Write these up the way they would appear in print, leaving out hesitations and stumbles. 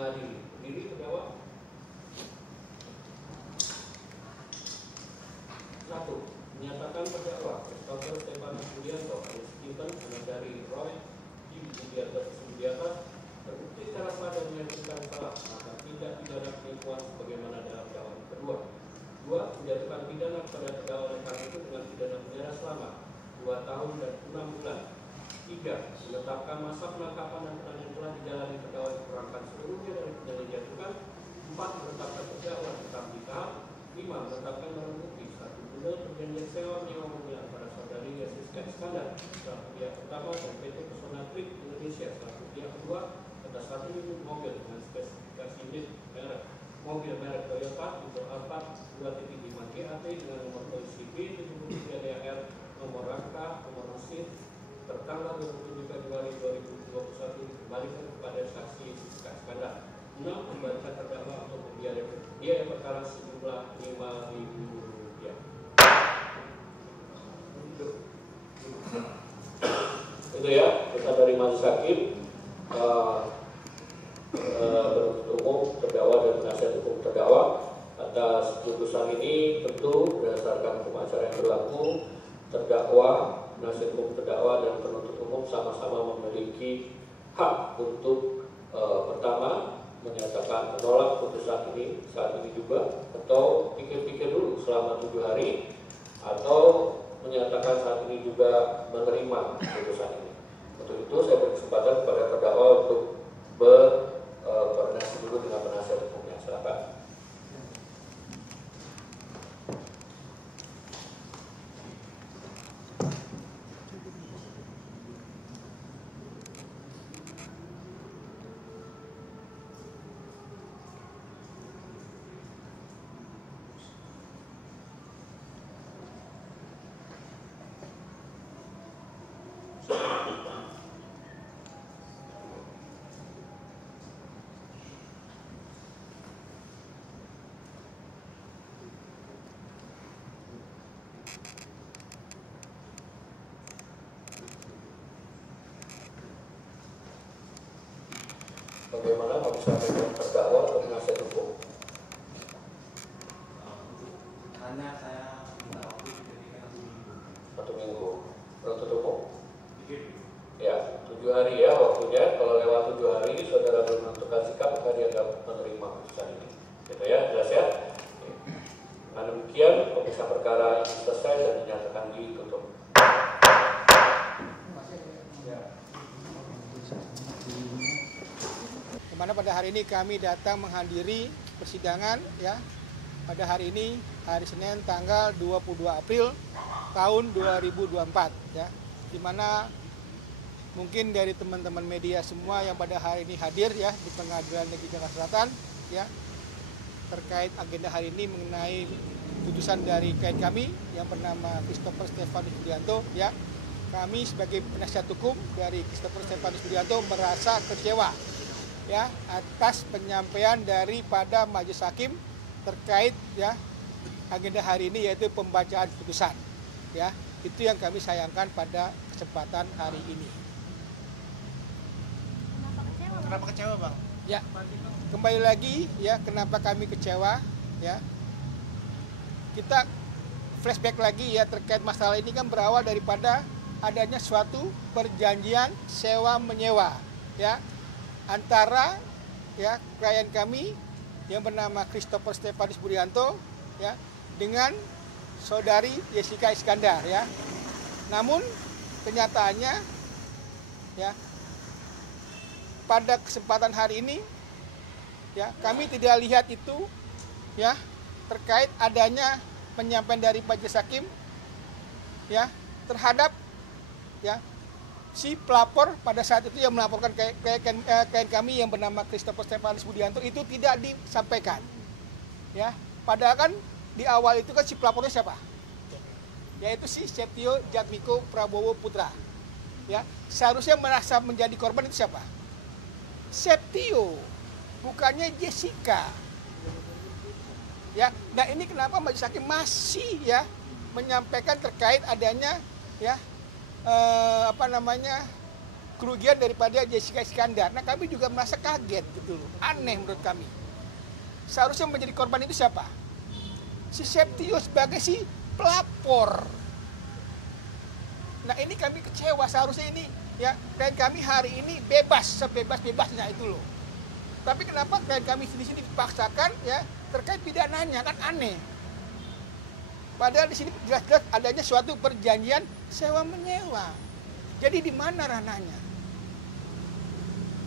mengadili. Berdiri terdakwa. 1. Menyatakan terdakwa Christopher Stefanus Budianto alias Stephen anak dari Roy G. Budianto Subiata terbukti secara sah dan meyakinkan salah melakukan tindak pidana penipuan sebagaimana dalam dakwaan kedua. 2. Menjatuhkan pidana kepada terdakwa oleh karena itu dengan pidana penjara selama 2 tahun dan 6 bulan. 3. Menetapkan masa penangkapan dan penahanan yang telah dijalani terdakwa dikurangkan seluruhnya dari pidana yang dijatuhkan. 4. Menetapkan terdakwa tetap ditahan. 5. Menetapkan barang bukti 1. Guna perjanjian sewa menyewa mobil antara saudari Jessica Iskandar selaku pihak pertama dan PT Pesona Trip Indonesia selaku pihak kedua atas 1 unit mobil dengan spesifikasi unit merek mobil merek Toyota Tipe Alphard 2.5 GAT dengan nomor polisi B73DAR nomor rangka nomor mesin tertanggal 27 Februari 2021 dikembalikan kepada saksi Jessica Iskandar. 6. Membayarkan terdakwa untuk biaya perkara sejumlah Rp5.000. Itu ya, pesan dari majelis hakim, penuntut umum, terdakwa dan penasihat hukum terdakwa. Atas putusan ini tentu berdasarkan hukum acara yang berlaku, terdakwa, penasihat hukum terdakwa dan penuntut umum sama-sama memiliki hak untuk pertama menyatakan menolak putusan ini saat ini juga, atau pikir-pikir dulu selama 7 hari, atau menyatakan saat ini juga menerima putusan ini. Untuk itu saya berkesempatan kepada terdakwa untuk berkoordinasi dulu dengan penasihat hukumnya. Silakan. Bagaimana mau disampaikan terdakwa atau penasihat hukum? Hanya saya minta waktu diberikan 1 minggu. Penuntut umum? sedikit. Ya, 7 hari ya waktunya. Kalau lewat 7 hari saudara belum menentukan sikap, maka dianggap menerima putusan ini. Gitu ya, jelas ya? Dengan demikian, pemeriksaan perkara ini selesai dan dinyatakan ditutup. Dimana pada hari ini kami datang menghadiri persidangan ya. Pada hari ini hari Senin tanggal 22 April tahun 2024 ya. Dimana mungkin dari teman-teman media semua yang pada hari ini hadir ya di Pengadilan Negeri Jakarta Selatan ya terkait agenda hari ini mengenai putusan dari klien kami yang bernama Christopher Stefanus Budianto ya. Kami sebagai penasihat hukum dari Christopher Stefanus Budianto merasa kecewa ya atas penyampaian daripada majelis hakim terkait ya agenda hari ini yaitu pembacaan putusan ya. Itu yang kami sayangkan pada kesempatan hari ini. Kenapa kecewa, Bang? Ya, kembali lagi ya kenapa kami kecewa ya. Kita flashback lagi ya terkait masalah ini kan berawal daripada adanya suatu perjanjian sewa menyewa ya antara ya klien kami yang bernama Christopher Stefanus Budianto ya dengan saudari Jessica Iskandar ya. Namun kenyataannya ya pada kesempatan hari ini ya kami tidak lihat itu ya terkait adanya penyampaian dari majelis hakim ya terhadap ya si pelapor pada saat itu yang melaporkan klien kami yang bernama Christopher Stefanus Budianto itu tidak disampaikan ya. Padahal kan di awal itu kan si pelapornya siapa? Yaitu si Septio Jatmiko Prabowo Putra ya. Seharusnya merasa menjadi korban itu siapa? Septio, bukannya Jessica ya. Nah ini kenapa majelis hakim masih ya menyampaikan terkait adanya ya kerugian daripada Jessica Iskandar. Nah, kami juga merasa kaget gitu loh. Aneh menurut kami. Seharusnya menjadi korban itu siapa? Si Septio sebagai si pelapor. Nah, ini kami kecewa. Seharusnya ini ya klien kami hari ini bebas, sebebas-bebasnya itu loh. Tapi kenapa klien kami di sini dipaksakan ya terkait pidananya, kan aneh. Padahal di sini jelas-jelas adanya suatu perjanjian sewa menyewa. Jadi di mana ranahnya?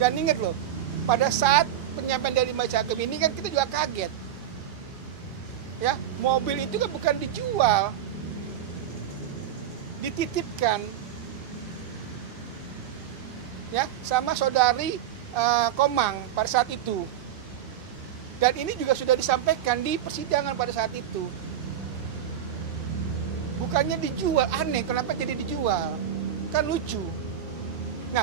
Dan ingat loh, pada saat penyampaian dari majelis hakim ini kan kita juga kaget. Ya, mobil itu kan bukan dijual, dititipkan. Ya, sama saudari Komang pada saat itu. Dan ini juga sudah disampaikan di persidangan pada saat itu. Bukannya dijual, aneh kenapa jadi dijual? Kan lucu. Nah,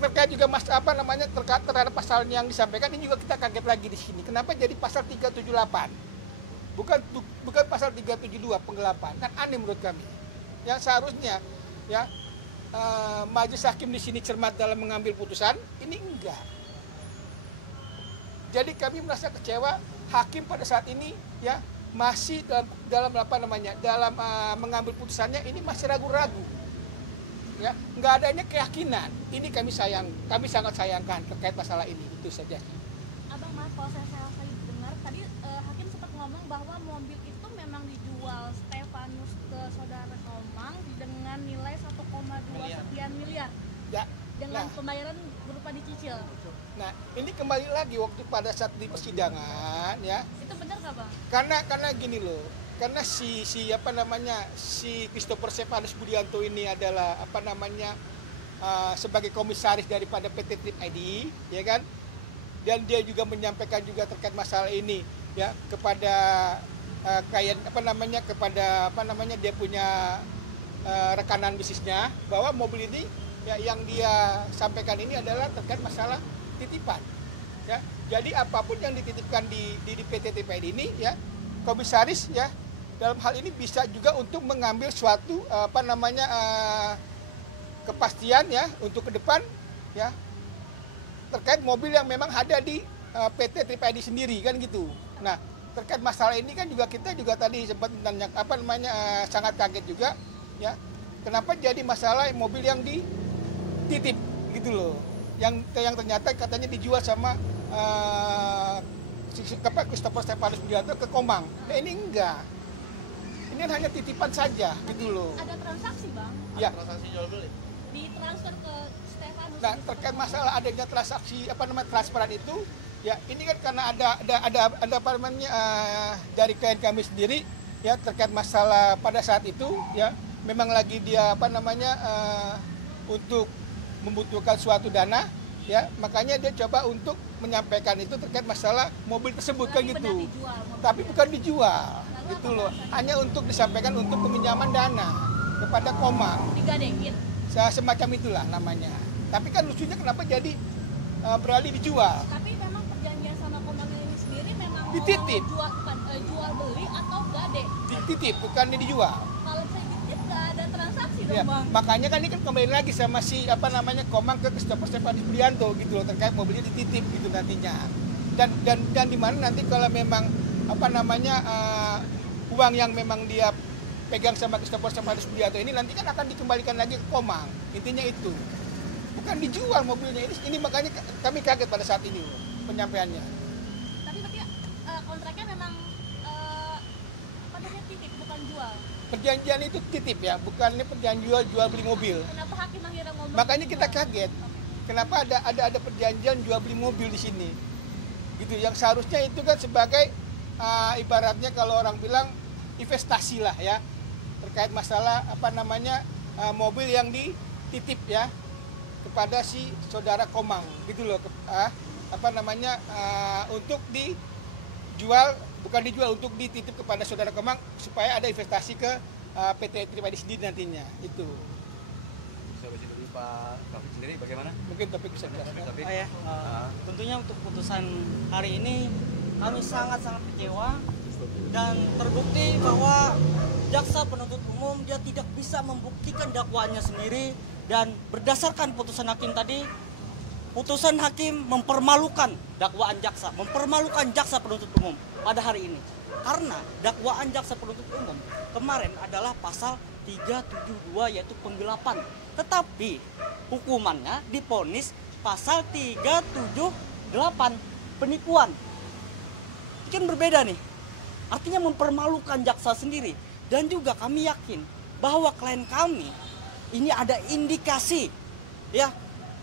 terkait juga terhadap pasal yang disampaikan ini juga kita kaget lagi di sini. Kenapa jadi pasal 378? Bukan pasal 372 penggelapan. Kan aneh menurut kami. Yang seharusnya ya majelis hakim di sini cermat dalam mengambil putusan, ini enggak. Jadi kami merasa kecewa hakim pada saat ini ya masih dalam mengambil putusannya ini masih ragu-ragu. Ya, nggak adanya keyakinan. Ini kami sangat sayangkan terkait masalah ini. Itu saja. Abang, maaf kalau saya dengar tadi hakim sempat ngomong bahwa mobil itu memang dijual Stefanus ke saudara Komang dengan nilai 1,2 sekian miliar. Ya. Dengan pembayaran berupa dicicil. Nah, ini kembali lagi waktu pada saat di persidangan ya. Itu benar nggak, Bang? Karena gini loh. Karena si Christopher Stefanus Budianto ini adalah sebagai komisaris daripada PT Trip ID, ya kan? Dan dia juga menyampaikan juga terkait masalah ini ya kepada dia punya rekanan bisnisnya bahwa mobil ini ya yang dia sampaikan ini adalah terkait masalah titipan. Ya. Jadi apapun yang dititipkan di PT Trip ID ini ya komisaris ya dalam hal ini bisa juga untuk mengambil suatu kepastian ya untuk ke depan ya terkait mobil yang memang ada di PT Trip ID sendiri kan gitu. Nah, terkait masalah ini kan juga kita juga tadi sempat nanya sangat kaget juga ya. Kenapa jadi masalah mobil yang dititip gitu loh. Yang ternyata katanya dijual sama Christopher Stefanus Budianto ke Komang. Nah, ini enggak. Ini hanya titipan saja gitu loh. Ada transaksi, Bang? Ya. Transaksi jual beli. Ditransfer ke Stefanus. Nah, terkait masalah adanya transaksi transparan itu, ya ini kan karena ada dari klien kami sendiri ya terkait masalah pada saat itu ya memang lagi dia untuk membutuhkan suatu dana ya makanya dia coba untuk menyampaikan itu terkait masalah mobil tersebut kan gitu. Tapi bukan dijual gitu loh. Hanya untuk disampaikan untuk peminjaman dana kepada Komang. Digadekin. Semacam itulah namanya. Tapi kan lucunya kenapa jadi beralih dijual? Tapi memang perjanjian sama Komang ini sendiri memang dititip. Jual beli atau gade? Dititip, bukan dijual. Kalau saya dititip nggak ada transaksi dong, Ya, Bang. makanya kan ini kan kembali lagi sama si Komang ke Christopher Stefanus Budianto gitu loh terkait mobilnya dititip gitu nantinya. Dan di mana nanti kalau memang uang yang memang dia pegang sama Christopher Stefanus Budianto ini nanti kan akan dikembalikan lagi ke Komang. Intinya itu. Bukan dijual mobilnya ini makanya kami kaget pada saat ini loh, penyampaiannya. Tapi kontraknya memang titip bukan jual. Perjanjian itu titip ya, bukannya perjanjian jual beli mobil. Kenapa hakim akhirnya ngomong? Makanya kita kaget. Kenapa ada perjanjian jual beli mobil di sini? Gitu. Yang seharusnya itu kan sebagai ibaratnya kalau orang bilang investasi lah ya. Terkait masalah mobil yang dititip ya kepada si saudara Komang gitu loh. Untuk dijual bukan dijual untuk dititip kepada saudara Komang supaya ada investasi ke PT Trip ID sendiri nantinya itu. Bisa baca dulu Pak Taufik sendiri bagaimana? Mungkin topik bisa jelaskan. Tentunya untuk putusan hari ini kami sangat-sangat kecewa dan terbukti bahwa jaksa penuntut umum dia tidak bisa membuktikan dakwaannya sendiri Dan berdasarkan putusan hakim tadi, putusan hakim mempermalukan dakwaan jaksa, mempermalukan jaksa penuntut umum pada hari ini. Karena dakwaan jaksa penuntut umum kemarin adalah pasal 372 yaitu penggelapan. Tetapi hukumannya diponis pasal 378 penipuan. Ini kan berbeda nih. Artinya mempermalukan jaksa sendiri. Dan juga kami yakin bahwa klien kami ini ada indikasi ya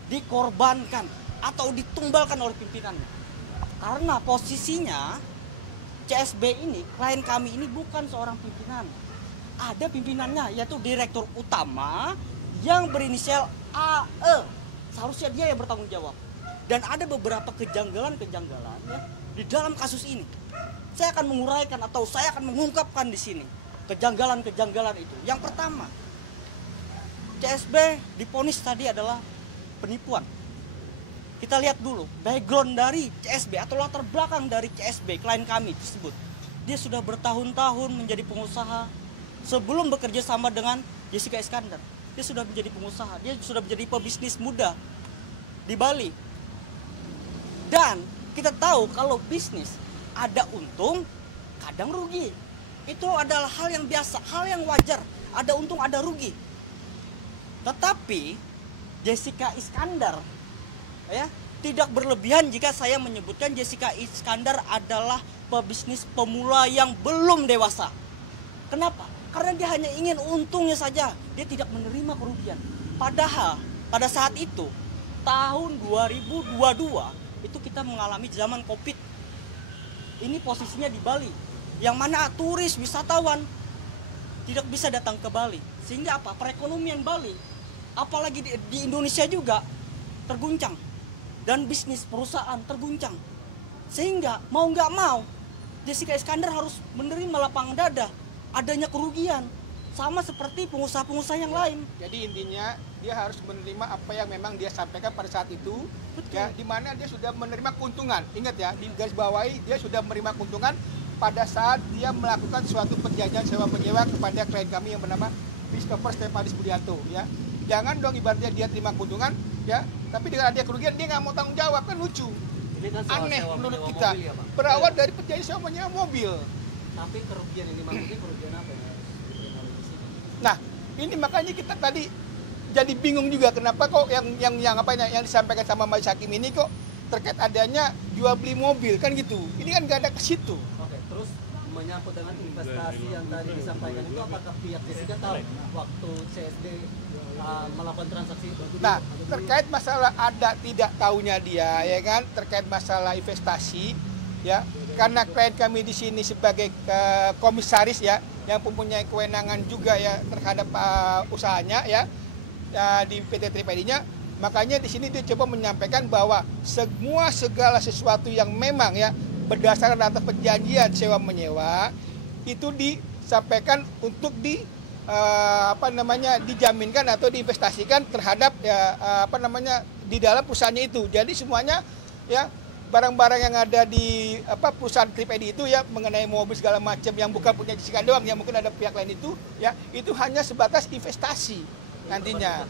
dikorbankan atau ditumbalkan oleh pimpinannya. Karena posisinya CSB ini, klien kami ini bukan seorang pimpinan. Ada pimpinannya yaitu direktur utama yang berinisial AE. Seharusnya dia yang bertanggung jawab. Dan ada beberapa kejanggalan-kejanggalan ya di dalam kasus ini. Saya akan menguraikan atau saya akan mengungkapkan di sini kejanggalan-kejanggalan itu. Yang pertama, CSB diponis tadi adalah penipuan. Kita lihat dulu background dari CSB atau latar belakang dari CSB, klien kami tersebut. Dia sudah bertahun-tahun menjadi pengusaha. Sebelum bekerja sama dengan Jessica Iskandar, dia sudah menjadi pengusaha, dia sudah menjadi pebisnis muda di Bali. Dan kita tahu kalau bisnis ada untung, kadang rugi. Itu adalah hal yang biasa, hal yang wajar. Ada untung, ada rugi. Tetapi Jessica Iskandar ya tidak berlebihan jika saya menyebutkan Jessica Iskandar adalah pebisnis pemula yang belum dewasa. Kenapa? Karena dia hanya ingin untungnya saja, dia tidak menerima kerugian. Padahal pada saat itu tahun 2022 itu kita mengalami zaman Covid. Ini posisinya di Bali, yang mana turis wisatawan tidak bisa datang ke Bali. Sehingga apa? Perekonomian Bali, apalagi di Indonesia juga terguncang. Dan bisnis perusahaan terguncang. Sehingga mau nggak mau, Jessica Iskandar harus menerima lapang dada adanya kerugian. Sama seperti pengusaha-pengusaha yang lain. Jadi intinya dia harus menerima apa yang memang dia sampaikan pada saat itu. Betul. Ya, di mana dia sudah menerima keuntungan. Ingat ya, di garis bawahi dia sudah menerima keuntungan pada saat dia melakukan suatu perjanjian sewa menyewa kepada klien kami yang bernama Christopher Stefanus Budianto ya. Jangan dong ibaratnya dia terima keuntungan ya, tapi dengan ada kerugian dia nggak mau tanggung jawab, kan lucu. Ini kan soal Aneh sewa menurut menyewa kita. mobil ya, Pak? Berawal dari perjanjian sewa menyewa mobil. Tapi kerugian ini maksudnya kerugian apa ya? Nah, ini makanya kita tadi jadi bingung juga kenapa kok yang disampaikan sama Majelis Hakim ini kok terkait adanya jual beli mobil kan gitu. Ini kan nggak ada ke situ. Oke, terus menyangkut dengan investasi yang tadi disampaikan itu, apakah pihak Jessica tahu waktu CSD melakukan transaksi itu? Nah, terkait masalah ada tidak tahunya dia ya kan, terkait masalah investasi ya, karena klien kami di sini sebagai komisaris ya yang mempunyai kewenangan juga ya terhadap usahanya ya di PT Tripedi-nya, makanya di sini dia coba menyampaikan bahwa segala sesuatu yang memang ya berdasarkan atas perjanjian sewa menyewa itu disampaikan untuk dijaminkan atau diinvestasikan terhadap di dalam perusahaannya itu. Jadi semuanya ya barang-barang yang ada di perusahaan Tripedi itu ya mengenai mobil segala macam yang bukan punya Jessica doang, yang mungkin ada pihak lain itu ya, itu hanya sebatas investasi nantinya.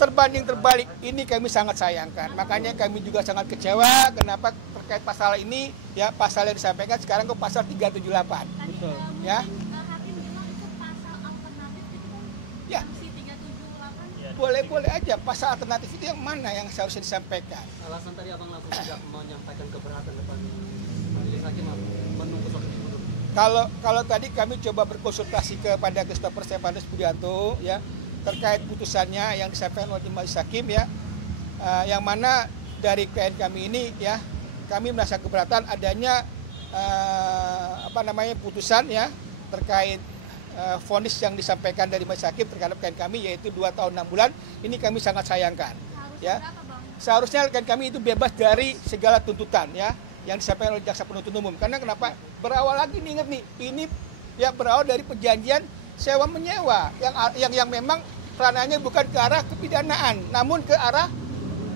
Terbanding terbalik, ini kami sangat sayangkan. Makanya kami juga sangat kecewa kenapa terkait pasal ini ya, pasal yang disampaikan sekarang ke pasal 378. Betul. Ya. Hakim bilang itu pasal alternatif itu kan Ya. sanksi 378. Boleh-boleh aja, pasal alternatif itu yang mana yang seharusnya disampaikan. Alasan tadi abang langsung tidak menyampaikan keberatan depan majelis hakim menunggu sampai dulu. Kalau tadi kami coba berkonsultasi kepada Christopher Stefanus Budianto ya terkait putusannya yang disampaikan oleh Majelis Hakim ya, yang mana dari klien kami ini ya kami merasa keberatan adanya putusan ya terkait vonis yang disampaikan dari Majelis Hakim terhadap klien kami yaitu 2 tahun 6 bulan. Ini kami sangat sayangkan. Harusnya Ya. berapa, Bang? Seharusnya klien kami itu bebas dari segala tuntutan ya yang disampaikan oleh jaksa penuntut umum. Karena kenapa? Berawal lagi nih, ingat nih, ini ya berawal dari perjanjian sewa menyewa yang memang ranahnya bukan ke arah kepidanaan, namun ke arah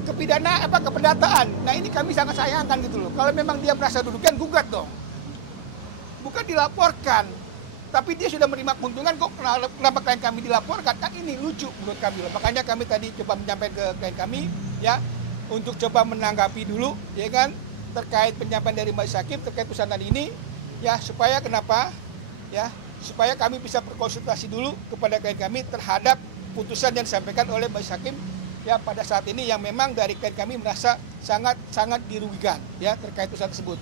kependataan. Nah, ini kami sangat sayangkan gitu loh. Kalau memang dia merasa dudukan, gugat dong. Bukan dilaporkan. tapi dia sudah menerima keuntungan, kok kenapa klien kami dilaporkan? Kan ini lucu menurut kami. Makanya kami tadi coba menyampaikan ke klien kami ya untuk coba menanggapi dulu ya kan terkait penyampaian dari majelis hakim terkait putusan ini ya, supaya kenapa ya, supaya kami bisa berkonsultasi dulu kepada klien kami terhadap putusan yang disampaikan oleh majelis hakim ya pada saat ini, yang memang dari klien kami merasa sangat dirugikan ya terkait putusan tersebut.